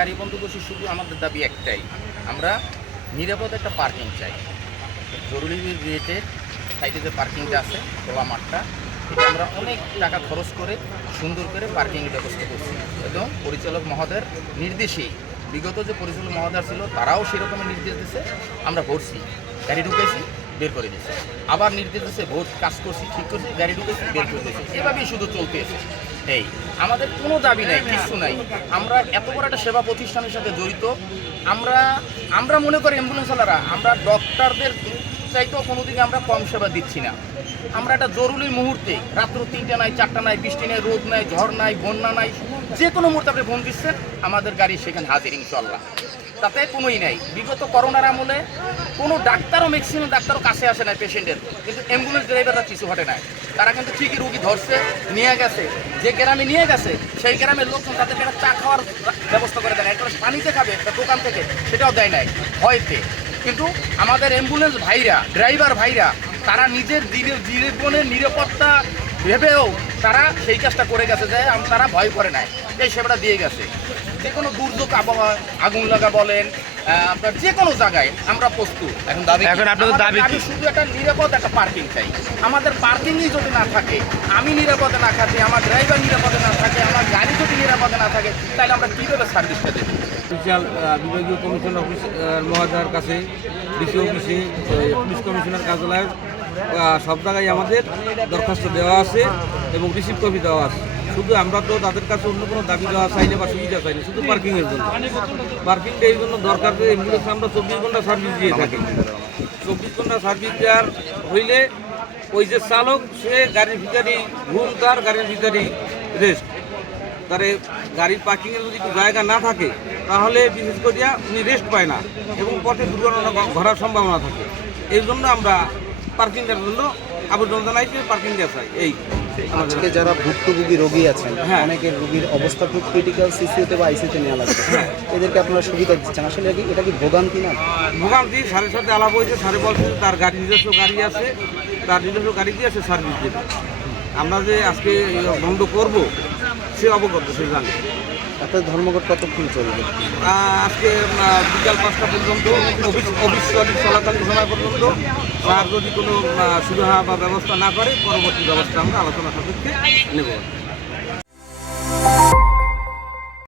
গাড়ি বন্ধ করছি, শুধু আমাদের দাবি একটাই। আমরা নিরাপদ একটা পার্কিং চাই। জরুরি রিলেটেড সাইডে যে পার্কিংটা আছে, খোলা মাঠটা, এটা আমরা অনেক টাকা খরচ করে সুন্দর করে পার্কিংয়ের ব্যবস্থা করছি। এবং পরিচালক মহোদয়ের নির্দেশেই বিগত যে পরিচালক মহোদয় ছিল, তারাও সেরকমের নির্দেশ দিছে আমরা ভরছি গাড়ি ঢুকেছি বের করে দিয়েছে। আবার নির্দেশ দিচ্ছে ভোট কাজ করছি, ঠিক করছি, গাড়ি ঢুকেছি, বের করে দিয়েছি। এভাবেই শুধু চলতেছে এই, আমাদের কোনো দাবি নাই, কিছু নাই। আমরা এত বড় একটা সেবা প্রতিষ্ঠানের সাথে জড়িত। আমরা আমরা মনে করি অ্যাম্বুলেন্সওয়ালারা, আমরা ডক্টরদের চাইতেও কোনো দিকে আমরা কম সেবা দিচ্ছি না। আমরা একটা জরুরি মুহূর্তে, রাত্র তিনটে নাই, চারটা নাই, বৃষ্টি নাই, রোদ নাই, ঝড় নাই, বন্যা নাই, যে কোনো মুহূর্তে আপনি ফোন দিচ্ছেন, আমাদের গাড়ি সেখানে হাজির ইনশাল্লাহ তাতে কোনোই নাই। বিগত করোনার আমলে কোনো ডাক্তারও ম্যাক্সিমাম ডাক্তারও কাছে আসে নাই পেশেন্টের কিন্তু অ্যাম্বুলেন্স ড্রাইভাররা কিছু ঘটে নাই। তারা কিন্তু ঠিকই রুগী ধরছে, নিয়ে গেছে। যে গ্রামে নিয়ে গেছে, সেই গ্রামের লোকজন তাদেরকে একটা চা খাওয়ার ব্যবস্থা করে দেয় একটা পানিতে খাবে, একটা দোকান থেকে, সেটাও দেয় নাই। ভয়তে কিন্তু আমাদের অ্যাম্বুলেন্স ভাইরা ড্রাইভার ভাইরা, তারা নিজের জীবনের নিরাপত্তা ভেবেও তারা সেই কাজটা করে গেছে যে তারা ভয় করে নাই। এই সেবাটা দিয়ে গেছে। যে কোনো দুর্যোগ আবহাওয়া আগুন লাগা বলেন আপনার যে কোনো জায়গায় আমরা প্রস্তুত। এখন দাবি এখন আপনাদের দাবি কি? শুধু একটা নিরাপদ একটা পার্কিং চাই। আমাদের পার্কিংই যদি না থাকে আমি নিরাপদে না থাকি আমার ড্রাইভার নিরাপদে না থাকে আমার গাড়ি যদি নিরাপদে না থাকে তাহলে আমরা কীভাবে সার্ভিসটা দেবো? অফিসিয়াল বিভাগীয় কমিশন অফিস কাছে ডিসি অফিসে পুলিশ কমিশনার কার্যালয়ে সব জায়গায় আমাদের দরখাস্ত দেওয়া আছে এবং রিসিভ কপি দেওয়া আছে। শুধু আমরা তো তাদের কাছে অন্য কোনো দাবি দেওয়া চাই না বা সুবিধা চাই না শুধু পার্কিংয়ের জন্য। পার্কিংটা এই জন্য দরকার যে অ্যাম্বুলেন্স আমরা চব্বিশ ঘণ্টা সার্ভিস দিয়ে থাকি। চব্বিশ ঘণ্টা সার্ভিস দেওয়ার হইলে ওই যে চালক, সে গাড়ির ভিতরে ঘুম তার গাড়ির ভিতরে রেস্ট তারে গাড়ির পার্কিংয়ের যদি জায়গা না থাকে, তাহলে বিশেষ করে উনি রেস্ট পায় না এবং পথে দুর্ঘটনা ঘটার সম্ভাবনা থাকে। এই জন্য আমরা পার্কিং দেওয়ার জন্য আবেদন জানাইছি পার্কিং দেওয়া চাই। এই। আজকে যারা ভুক্তভোগী রোগী আছেন হ্যাঁ। অনেকের রোগীর অবস্থা খুব ক্রিটিক্যাল সিসিউতে বা আইসিতে নেওয়া লাগবে। এদেরকে আপনারা সুবিধা দিচ্ছেন। আসলে এটা কি- এটা কি ভোগান্তি না? ভোগান্তি সাড়ে সাথে আলাপ হয়েছে সাড়ে বলছে তার গাড়ি নিজস্ব গাড়ি আছে তার নিজস্ব গাড়ি দিয়ে আছে সার্ভিস দেবে। আমরা যে আজকে বন্ধ করব সে অবগত সে জানে। আপনার ধর্মঘট কতক্ষণ চলবে? আজকে বিকাল পাঁচটা পর্যন্ত, অফিস অফিস সময় পর্যন্ত আর যদি কোনো সুবিধা বা ব্যবস্থা না করে, পরবর্তী ব্যবস্থা আমরা আলোচনা সাপেক্ষে নেব।